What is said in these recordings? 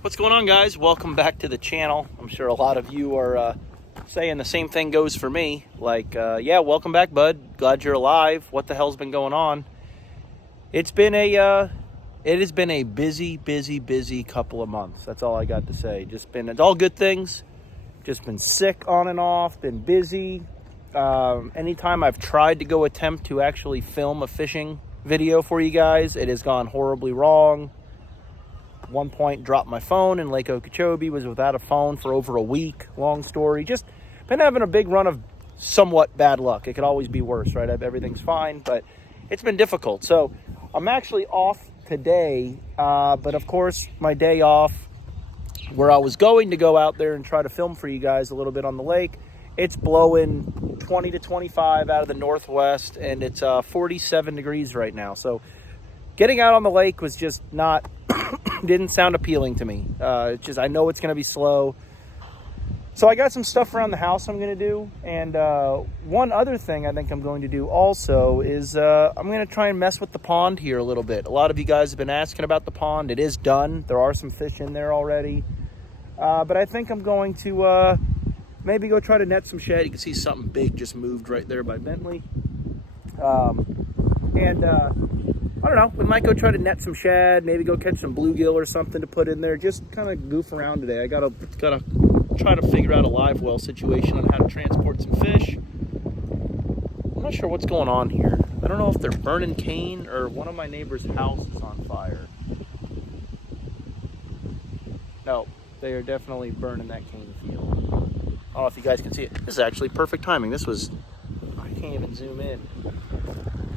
What's going on, guys? Welcome back to the channel. I'm sure a lot of you are saying the same thing goes for me. Like, yeah, welcome back, bud. Glad you're alive. What the hell's been going on? It has been a busy couple of months. That's all I got to say. It's all good things. Just been sick on and off, been busy. Anytime I've tried to go attempt to actually film a fishing video for you guys, it has gone horribly wrong. One point, dropped my phone in Lake Okeechobee, was without a phone for over a week. Long story. Just been having a big run of somewhat bad luck. It could always be worse, right? Everything's fine, but it's been difficult. So I'm actually off today, but of course my day off, where I was going to go out there and try to film for you guys a little bit on the lake, it's blowing 20 to 25 out of the northwest, and it's 47 degrees right now. So getting out on the lake was just not... didn't sound appealing to me. It's just, I know it's going to be slow. So I got some stuff around the house I'm going to do. And one other thing I think I'm going to do also is I'm going to try and mess with the pond here a little bit. A lot of you guys have been asking about the pond. It is done. There are some fish in there already. But I think I'm going to maybe go try to net some shad. You can see something big just moved right there by Bentley. I don't know, we might go try to net some shad, maybe go catch some bluegill or something to put in there. Just kind of goof around today. I gotta try to figure out a live well situation on how to transport some fish. I'm not sure what's going on here. I don't know if they're burning cane or one of my neighbor's house is on fire. No, they are definitely burning that cane field. I don't know if you guys can see it. This is actually perfect timing. I can't even zoom in.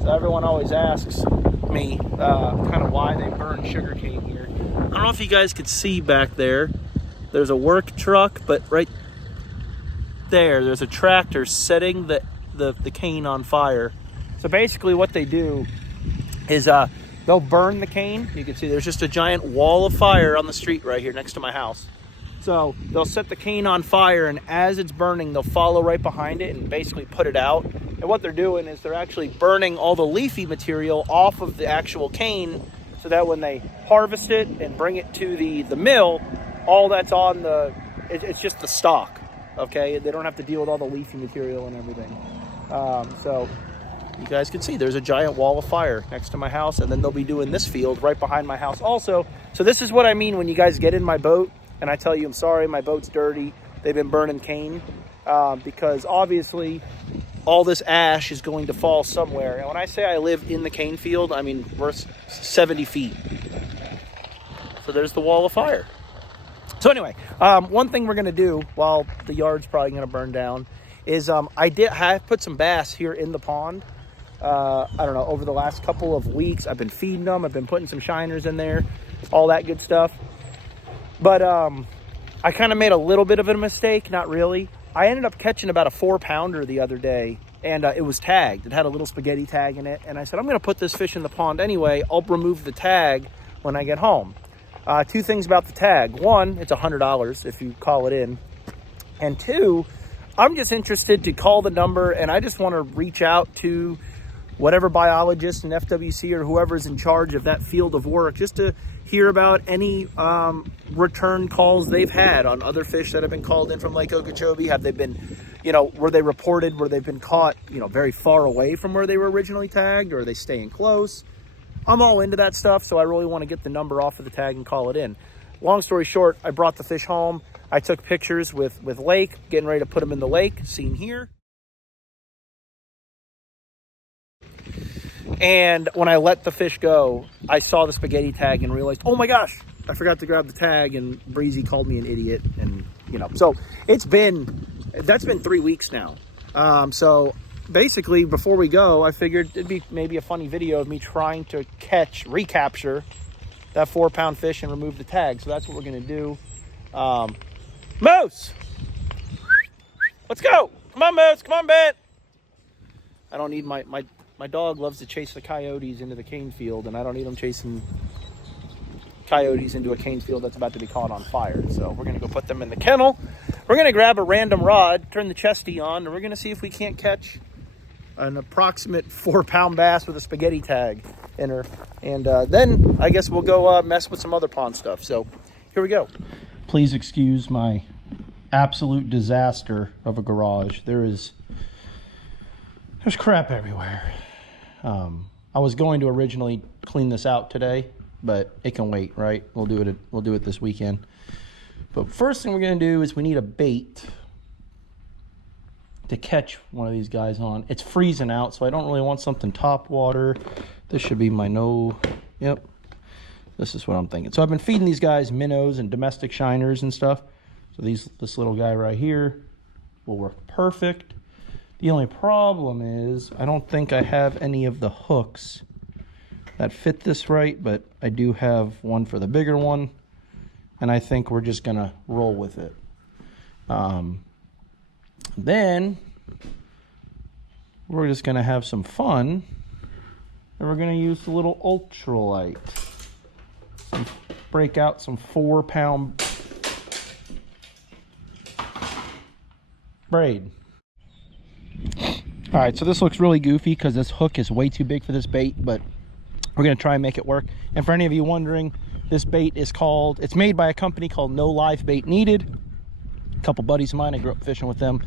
So everyone always asks me kind of why they burn sugarcane here. I don't know if you guys could see back there. There's a work truck, but right there's a tractor setting the cane on fire. So basically what they do is they'll burn the cane. You can see there's just a giant wall of fire on the street right here next to my house. So they'll set the cane on fire, and as it's burning, they'll follow right behind it and basically put it out. And what they're doing is they're actually burning all the leafy material off of the actual cane, so that when they harvest it and bring it to the mill, all that's on it's just the stalk, okay? They don't have to deal with all the leafy material and everything. So you guys can see there's a giant wall of fire next to my house, and then they'll be doing this field right behind my house also. So this is what I mean when you guys get in my boat and I tell you, I'm sorry, my boat's dirty. They've been burning cane because obviously all this ash is going to fall somewhere. And when I say I live in the cane field, I mean we're 70 feet. So there's the wall of fire. So anyway, one thing we're going to do while the yard's probably going to burn down is I put some bass here in the pond. I don't know, over the last couple of weeks, I've been feeding them. I've been putting some shiners in there, all that good stuff. But I kind of made a little bit of a mistake, not really. I ended up catching about a 4-pounder the other day, and it was tagged. It had a little spaghetti tag in it, and I said, I'm going to put this fish in the pond anyway. I'll remove the tag when I get home. Two things about the tag. One, it's $100 if you call it in. And two, I'm just interested to call the number, and I just want to reach out to whatever biologist and FWC or whoever's in charge of that field of work, just to hear about any return calls they've had on other fish that have been called in from Lake Okeechobee. Have they been, were they reported where they've been caught, very far away from where they were originally tagged, or are they staying close? I'm all into that stuff, so I really want to get the number off of the tag and call it in. Long story short, I brought the fish home. I took pictures with Lake, getting ready to put them in the lake, seen here. And when I let the fish go, I saw the spaghetti tag and realized, oh my gosh, I forgot to grab the tag, and Breezy called me an idiot. And, so that's been 3 weeks now. So basically, before we go, I figured it'd be maybe a funny video of me trying to recapture that 4-pound fish and remove the tag. So that's what we're going to do. Moose! Let's go! Come on, Moose! Come on, Ben! I don't need my dog loves to chase the coyotes into the cane field, and I don't need him chasing coyotes into a cane field that's about to be caught on fire. So we're going to go put them in the kennel. We're going to grab a random rod, turn the chesty on, and we're going to see if we can't catch an approximate 4-pound bass with a spaghetti tag in her. And then I guess we'll go mess with some other pond stuff. So here we go. Please excuse my absolute disaster of a garage. There's crap everywhere. I was going to originally clean this out today, but it can wait, right? We'll do it this weekend. But first thing we're gonna do is we need a bait to catch one of these guys on. It's freezing out, so I don't really want something top water. This should be my yep. This is what I'm thinking. So I've been feeding these guys minnows and domestic shiners and stuff. So this little guy right here will work perfect. The only problem is I don't think I have any of the hooks that fit this right, but I do have one for the bigger one, and I think we're just gonna roll with it. Then we're just gonna have some fun, and we're gonna use the little ultralight. Break out some 4-pound braid. All right, so this looks really goofy because this hook is way too big for this bait, but we're gonna try and make it work. And for any of you wondering, this bait is it's made by a company called No Live Bait Needed. A couple buddies of mine, I grew up fishing with them.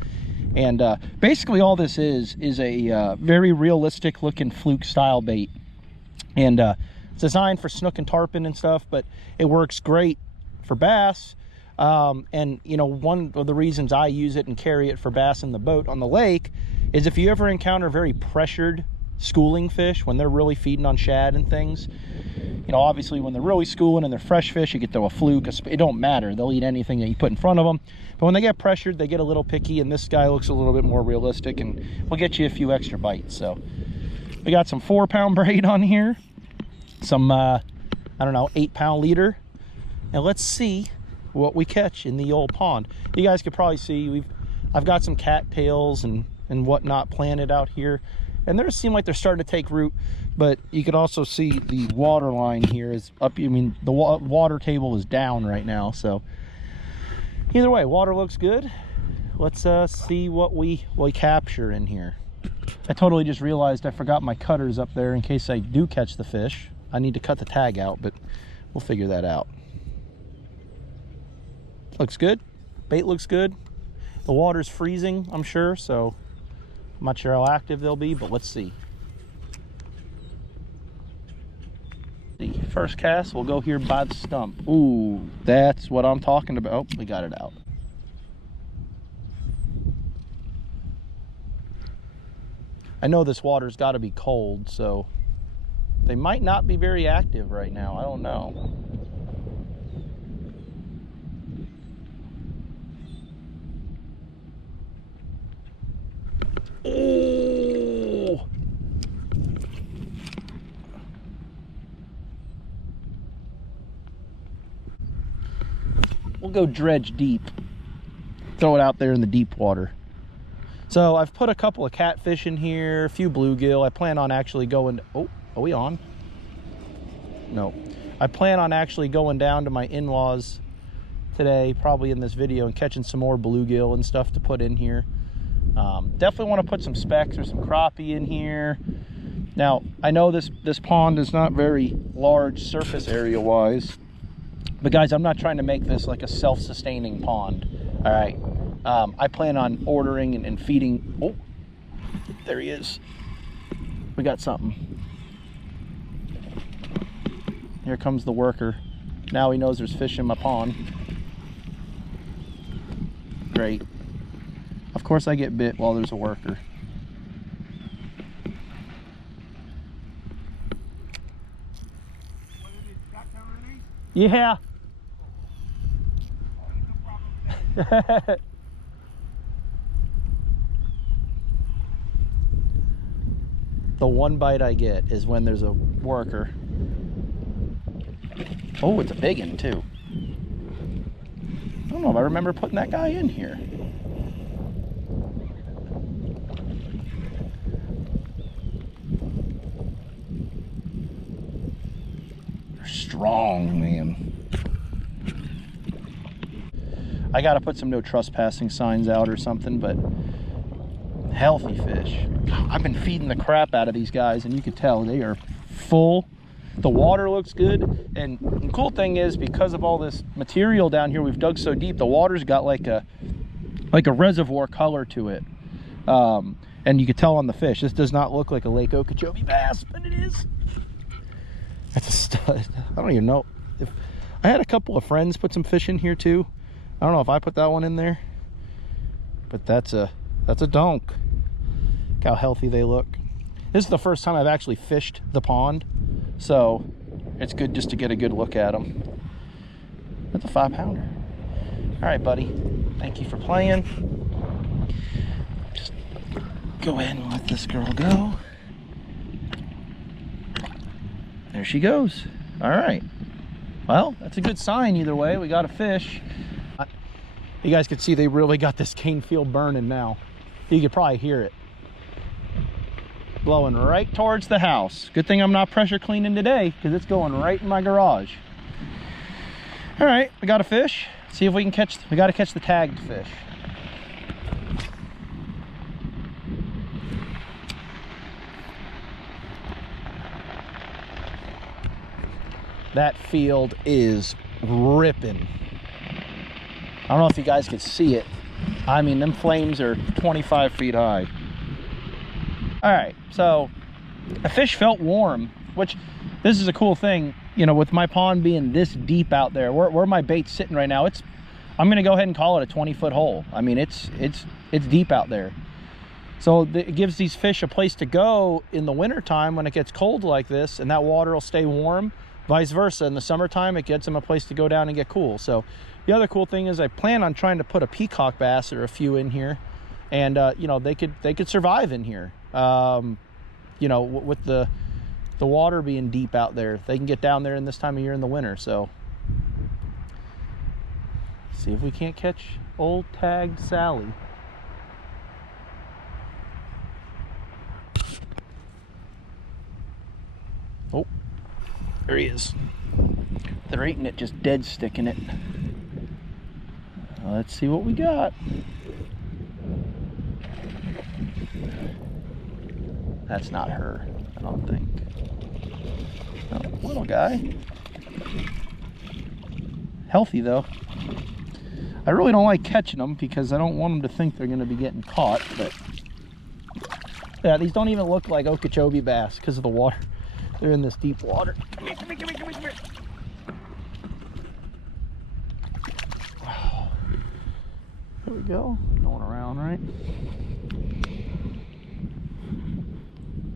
And basically all this is a very realistic looking fluke style bait. And it's designed for snook and tarpon and stuff, but it works great for bass. And you know, one of the reasons I use it and carry it for bass in the boat on the lake is if you ever encounter very pressured schooling fish, when they're really feeding on shad and things, you know, obviously when they're really schooling and they're fresh fish, you could throw a fluke, it don't matter, they'll eat anything that you put in front of them. But when they get pressured, they get a little picky, and this guy looks a little bit more realistic and will get you a few extra bites. So we got some 4-pound braid on here, some I don't know, 8-pound leader, and let's see what we catch in the old pond. You guys could probably see I've got some cattails and whatnot planted out here, and they seem like they're starting to take root. But you could also see the water line here is up. I mean, the water table is down right now. So either way, water looks good. Let's see what we capture in here. I totally just realized I forgot my cutters up there in case I do catch the fish. I need to cut the tag out, but we'll figure that out. Looks good. Bait looks good. The water's freezing, I'm sure, so I'm not sure how active they'll be, but let's see. The first cast will go here by the stump. Ooh, that's what I'm talking about. Oh, we got it out. I know this water's got to be cold, so they might not be very active right now. I don't know. Oh! We'll go dredge deep. Throw it out there in the deep water. So I've put a couple of catfish in here, a few bluegill. I plan on actually going... Oh, are we on? No. I plan on actually going down to my in-laws today, probably in this video, and catching some more bluegill and stuff to put in here. Definitely want to put some specks or some crappie in here. Now, I know this pond is not very large surface area wise, but guys, I'm not trying to make this like a self-sustaining pond. All right. I plan on ordering and feeding. Oh, there he is. We got something. Here comes the worker. Now he knows there's fish in my pond. Great. Of course I get bit while there's a worker. Yeah. The one bite I get is when there's a worker. Oh, it's a big one too. I don't know if I remember putting that guy in here. They're strong, man. I gotta put some no trespassing signs out or something, but healthy fish. I've been feeding the crap out of these guys, and you can tell they are full. The water looks good, and the cool thing is, because of all this material down here we've dug so deep, the water's got like a reservoir color to it. And you can tell on the fish, this does not look like a Lake Okeechobee bass, but it is. That's a stud. I don't even know if I had a couple of friends put some fish in here too. I don't know if I put that one in there, but that's a donk. Look how healthy they look. This is the first time I've actually fished the pond, so it's good just to get a good look at them. That's a 5-pounder. All right, buddy. Thank you for playing. Just go ahead and let this girl go. There she goes. All right. Well, that's a good sign either way. We got a fish. You guys can see they really got this cane field burning now. You could probably hear it blowing right towards the house. Good thing I'm not pressure cleaning today, because it's going right in my garage. All right, we got a fish. See if we can catch, we got to catch the tagged fish. That field is ripping. I don't know if you guys could see it. I mean, them flames are 25 feet high. All right, so a fish felt warm, which this is a cool thing, you know, with my pond being this deep out there, where my bait's sitting right now, I'm gonna go ahead and call it a 20-foot hole. I mean, it's deep out there. So it gives these fish a place to go in the winter time when it gets cold like this, and that water will stay warm. Vice versa, in the summertime, it gets them a place to go down and get cool. So the other cool thing is I plan on trying to put a peacock bass or a few in here, and you know, they could survive in here. You know, with the water being deep out there, they can get down there in this time of year in the winter. So see if we can't catch old tagged Sally. Oh, there he is. They're eating it, just dead sticking it. Let's see what we got. That's not her, I don't think. Oh, little guy. Healthy though. I really don't like catching them because I don't want them to think they're going to be getting caught, but yeah, these don't even look like Okeechobee bass because of the water. They're in this deep water. Come here, come here, come here, come here, come here. Wow. There we go. Going around, right?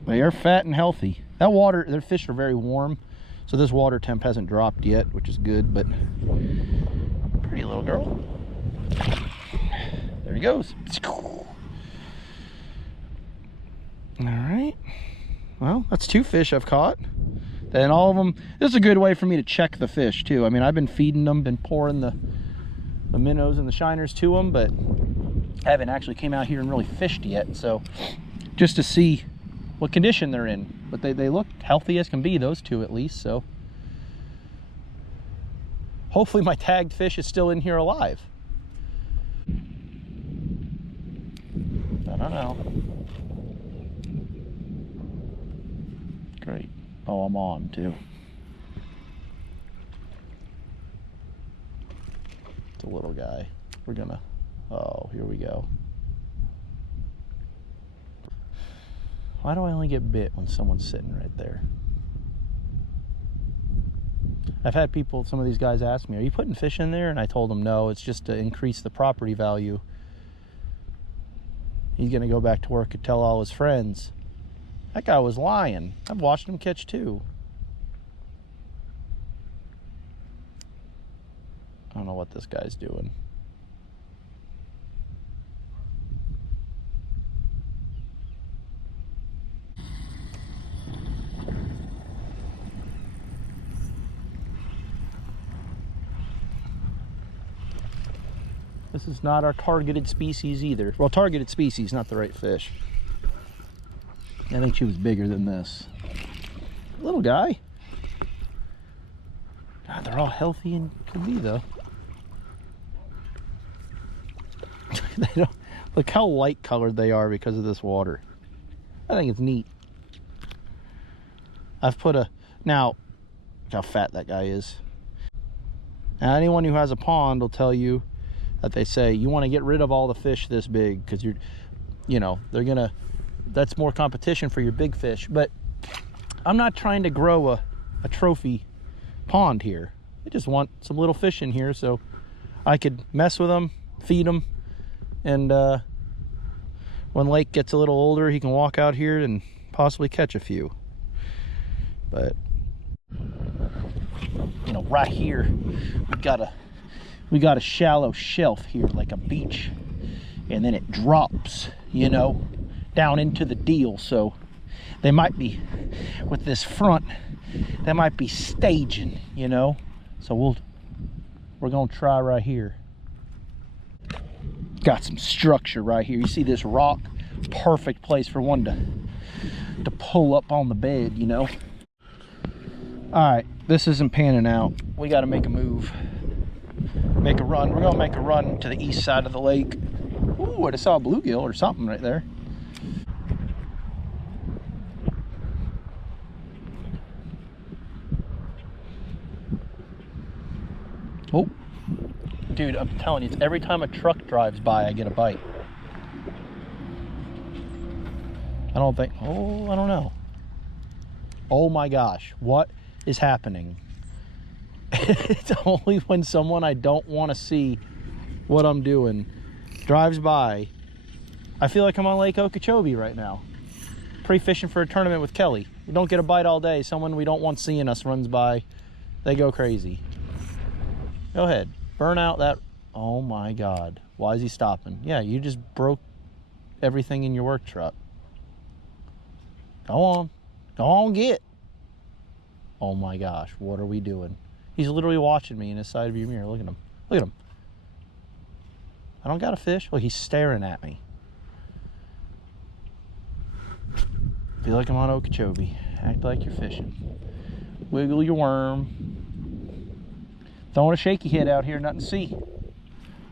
They are fat and healthy. That water, their fish are very warm, so this water temp hasn't dropped yet, which is good, but pretty little girl. There he goes. All right. Well, that's 2 fish I've caught. And all of them, this is a good way for me to check the fish too. I mean, I've been feeding them, been pouring the minnows and the shiners to them, but I haven't actually came out here and really fished yet. So just to see what condition they're in. But they look healthy as can be, those 2 at least. So hopefully my tagged fish is still in here alive. I don't know. Great. Oh, I'm on too. It's a little guy. We're gonna, oh, here we go. Why do I only get bit when someone's sitting right there? I've had people, some of these guys ask me, are you putting fish in there? And I told them no, it's just to increase the property value. He's gonna go back to work and tell all his friends. That guy was lying. I've watched him catch 2. I don't know what this guy's doing. This is not our targeted species either. Well, targeted species, not the right fish. I think she was bigger than this. Little guy. God, they're all healthy and could be though. They don't, look how light colored they are because of this water. I think it's neat. I've put a, now Look how fat that guy is. Now, anyone who has a pond will tell you that they say you want to get rid of all the fish this big because they're gonna, that's more competition for your big fish. But I'm not trying to grow a trophy pond here. I just want some little fish in here so I could mess with them, feed them, and when Lake gets a little older, he can walk out here and possibly catch a few. But right here we got a shallow shelf here, like a beach, and then it drops down into the deal. So they might be, with this front, they might be staging, so we're gonna try right here. Got some structure right here. You see this rock? Perfect place for one to pull up on the bed, All right, this isn't panning out. We got to make a move, make a run. We're gonna make a run to the east side of the lake. Ooh, I just saw a bluegill or something right there. Oh, dude, I'm telling you, it's every time a truck drives by, I get a bite. I don't know. Oh my gosh, what is happening? It's only when someone I don't want to see what I'm doing drives by. I feel like I'm on Lake Okeechobee right now, pre-fishing for a tournament with Kelly. We don't get a bite all day. Someone we don't want seeing us runs by, they go crazy. Go ahead, burn out that. Oh my God, why is he stopping? Yeah, you just broke everything in your work truck. Go on, get. Oh my gosh, what are we doing? He's literally watching me in his side view mirror. Look at him. Look at him. I don't got a fish. Oh, he's staring at me. Feel like I'm on Okeechobee. Act like you're fishing. Wiggle your worm. Throwing a shaky head out here, nothing to see.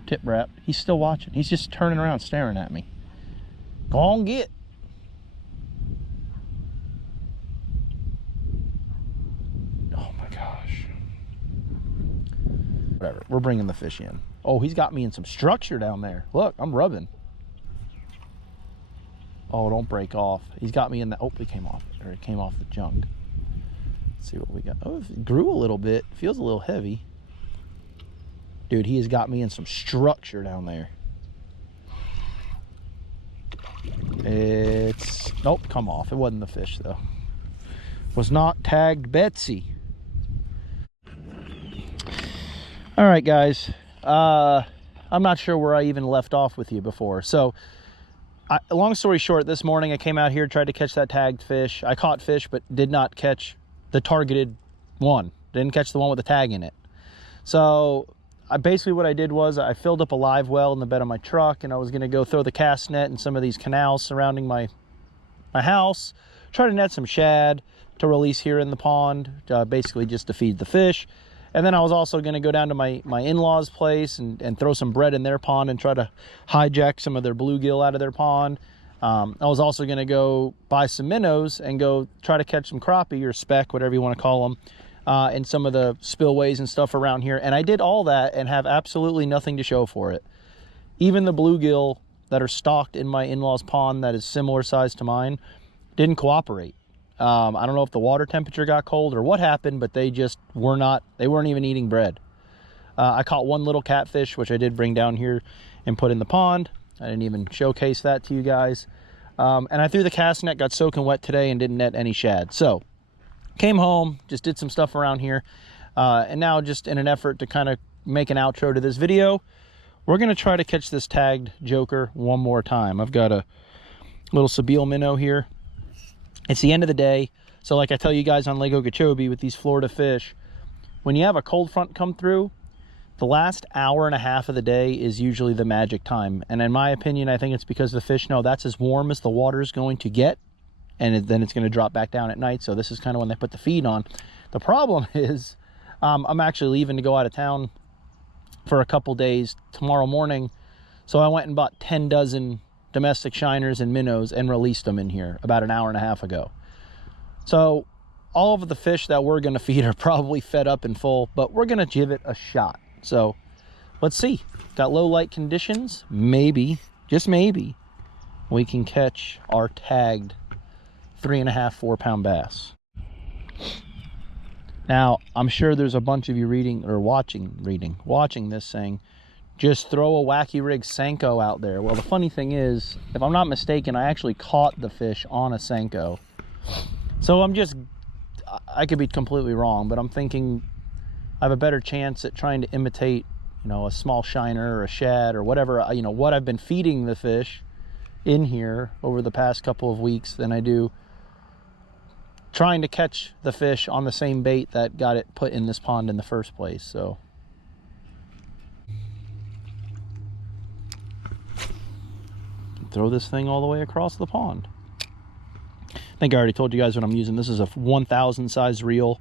Tip wrap. He's still watching. He's just turning around staring at me. Go on, get. Whatever, we're bringing the fish in. Oh, he's got me in some structure down there. Look, I'm rubbing. Oh, don't break off. He's got me in the, oh, it came off the junk. Let's see what we got. Oh, it grew a little bit. Feels a little heavy. Dude, he has got me in some structure down there. It's, nope, come off. It wasn't the fish though. Was not tagged Betsy. All right, guys, I'm not sure where I even left off with you before. So long story short, this morning I came out here, tried to catch that tagged fish. I caught fish, but did not catch the targeted one. Didn't catch the one with the tag in it. So basically what I did was I filled up a live well in the bed of my truck, and I was gonna go throw the cast net in some of these canals surrounding my house, try to net some shad to release here in the pond, basically just to feed the fish. And then I was also going to go down to my in-laws' place and throw some bread in their pond and try to hijack some of their bluegill out of their pond. I was also going to go buy some minnows and go try to catch some crappie or speck, whatever you want to call them, in some of the spillways and stuff around here. And I did all that and have absolutely nothing to show for it. Even the bluegill that are stocked in my in-laws' pond that is similar size to mine didn't cooperate. I don't know if the water temperature got cold or what happened, but they just weren't even eating bread. I caught one little catfish, which I did bring down here and put in the pond. I didn't even showcase that to you guys. And I threw the cast net, got soaking wet today and didn't net any shad. So came home, just did some stuff around here. And now just in an effort to kind of make an outro to this video, we're going to try to catch this tagged joker one more time. I've got a little Sabile minnow here. It's the end of the day, so like I tell you guys on Lake Okeechobee with these Florida fish, when you have a cold front come through, the last hour and a half of the day is usually the magic time. And in my opinion, I think it's because the fish know that's as warm as the water is going to get, and then it's going to drop back down at night. So this is kind of when they put the feed on. The problem is I'm actually leaving to go out of town for a couple days tomorrow morning, so I went and bought 10 dozen domestic shiners and minnows and released them in here about an hour and a half ago. So all of the fish that we're going to feed are probably fed up and full, but we're going to give it a shot. So let's see. Got low light conditions. Maybe, just maybe, we can catch our tagged 3.5, 4 pound bass. Now, I'm sure there's a bunch of you watching this saying, just throw a wacky rig Senko out there. Well, the funny thing is, if I'm not mistaken, I actually caught the fish on a Senko. So I could be completely wrong, but I'm thinking I have a better chance at trying to imitate, you know, a small shiner or a shad or whatever, you know, what I've been feeding the fish in here over the past couple of weeks than I do trying to catch the fish on the same bait that got it put in this pond in the first place. So throw this thing all the way across the pond. I think I already told you guys what I'm using. This is a 1,000 size reel.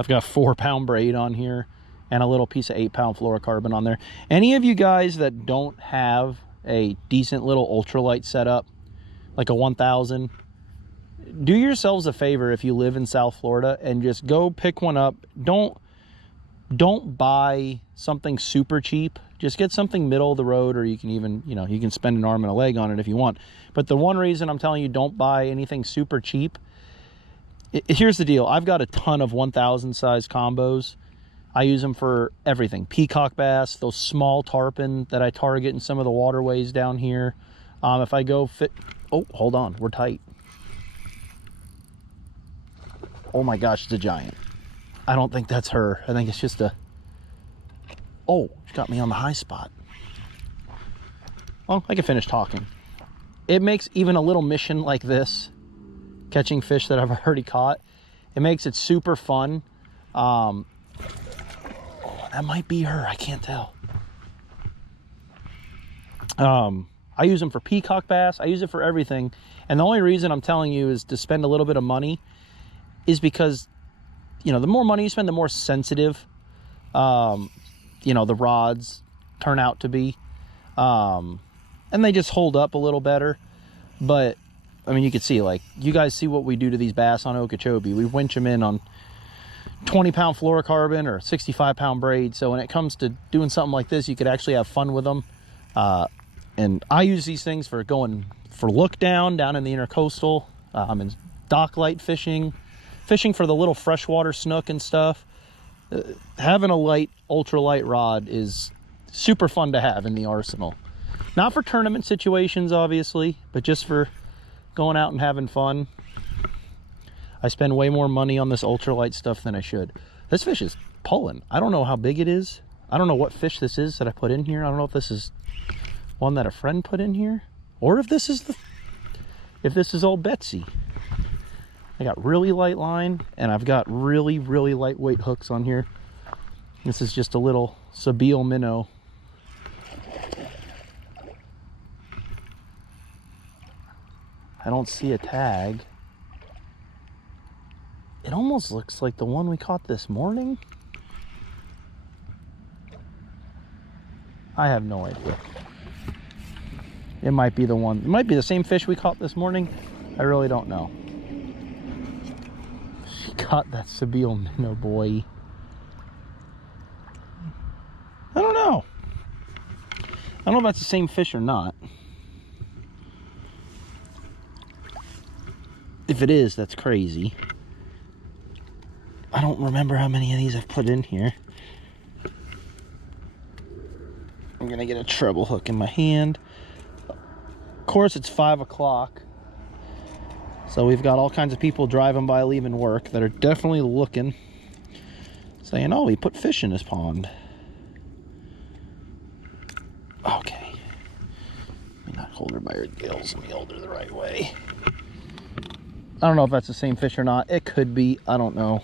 I've got a 4 pound braid on here and a little piece of 8 pound fluorocarbon on there. Any of you guys that don't have a decent little ultralight setup, like a 1,000, do yourselves a favor if you live in South Florida and just go pick one up. Don't buy something super cheap. Just get something middle of the road, or you can even, you know, you can spend an arm and a leg on it if you want. But the one reason I'm telling you don't buy anything super cheap, here's the deal. I've got a ton of 1,000 size combos. I use them for everything. Peacock bass, those small tarpon that I target in some of the waterways down here. If I go oh, hold on, we're tight. Oh my gosh, it's a giant. I don't think that's her. I think it's just a... Oh, she got me on the high spot. Well, I can finish talking. It makes even a little mission like this, catching fish that I've already caught, it makes it super fun. Oh, that might be her. I can't tell. I use them for peacock bass. I use it for everything. And the only reason I'm telling you is to spend a little bit of money is because, you know, the more money you spend, the more sensitive, you know, the rods turn out to be. And they just hold up a little better. But, I mean, you can see, like, you guys see what we do to these bass on Okeechobee. We winch them in on 20 pound fluorocarbon or 65 pound braid. So when it comes to doing something like this, you could actually have fun with them. And I use these things for going for look down in the intercoastal, and dock light fishing for the little freshwater snook and stuff. Having a light, ultralight rod is super fun to have in the arsenal. Not for tournament situations, obviously, but just for going out and having fun. I spend way more money on this ultralight stuff than I should. This fish is pulling. I don't know how big it is. I don't know what fish this is that I put in here. I don't know if this is one that a friend put in here, or if this is old Betsy. I got really light line, and I've got really, really lightweight hooks on here. This is just a little Sabile minnow. I don't see a tag. It almost looks like the one we caught this morning. I have no idea. It might be the one. It might be the same fish we caught this morning. I really don't know. She caught that Sabile minnow, boy. I don't know. I don't know if that's the same fish or not. If it is, that's crazy. I don't remember how many of these I've put in here. I'm gonna get a treble hook in my hand. Of course, it's 5 o'clock. So we've got all kinds of people driving by, leaving work, that are definitely looking, saying, oh, he put fish in his pond. Okay. Let me not hold her by her gills. Let me hold her the right way. I don't know if that's the same fish or not. It could be. I don't know.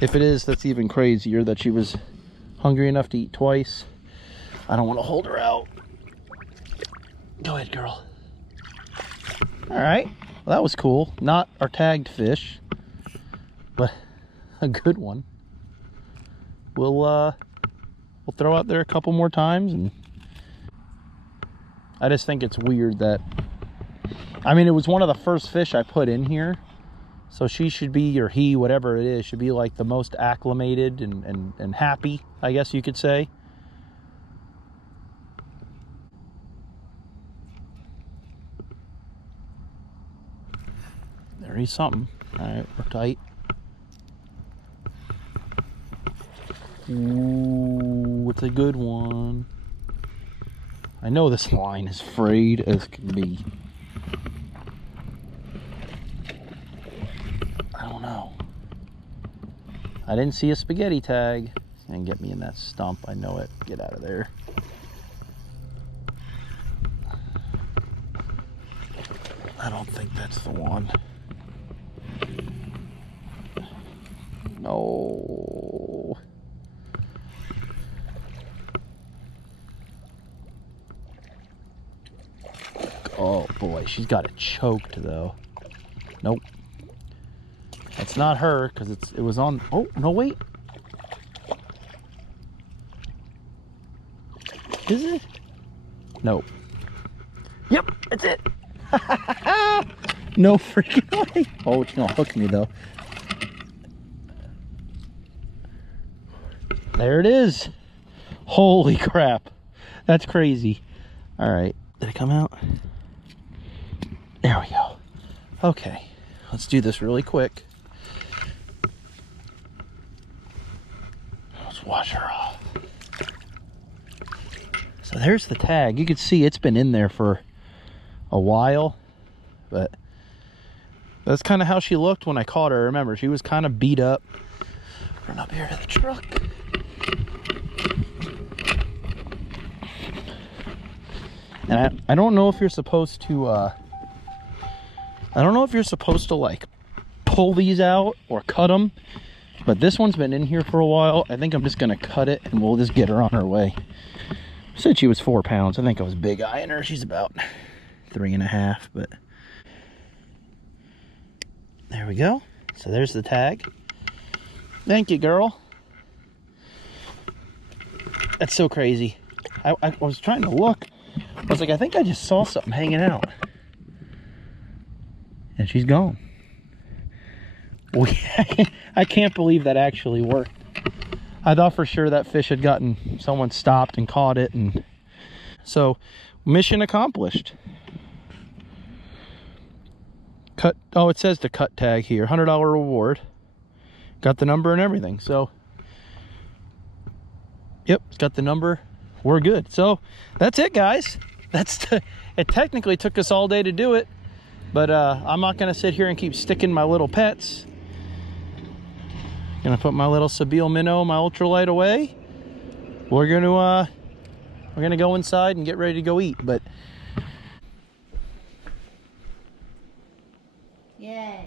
If it is, that's even crazier that she was hungry enough to eat twice. I don't want to hold her out. Go ahead, girl. All right. Well, that was cool. Not our tagged fish, but a good one. We'll throw out there a couple more times, and I just think it's weird that, I mean, it was one of the first fish I put in here, So she should be, or he, whatever it is, should be like the most acclimated and happy, I guess you could say. There is something. All right, we're tight. Ooh, it's a good one. I know this line is frayed as can be. I don't know. I didn't see a spaghetti tag. And get me in that stump. I know it. Get out of there. I don't think that's the one. No. Oh boy, she's got it choked though. Nope. That's not her because it was on. Oh no, wait. Is it? Nope. Yep, that's it. No freaking way. Oh, it's gonna hook me though. There it is. Holy crap. That's crazy. All right. Did it come out? There we go. Okay. Let's do this really quick. Let's wash her off. So there's the tag. You can see it's been in there for a while, but that's kind of how she looked when I caught her. Remember, she was kind of beat up. Run up here to the truck. And I don't know if you're supposed to, I don't know if you're supposed to like pull these out or cut them, but this one's been in here for a while. I think I'm just gonna cut it and we'll just get her on her way. Said she was 4 pounds. I think I was big eyeing her. She's about 3.5, but there we go. So there's the tag. Thank you, girl. That's so crazy. I was trying to look. I was like, I think I just saw something hanging out. And she's gone. I can't believe that actually worked. I thought for sure that fish had gotten, someone stopped and caught it. And so, mission accomplished. Cut, oh, it says the cut tag here. $100 reward. Got the number and everything. So, yep, it's got the number. We're good. So that's it, guys. It technically took us all day to do it, but I'm not gonna sit here and keep sticking my little pets. Gonna put my little Sebile minnow, my ultralight away. We're gonna go inside and get ready to go eat. But yeah.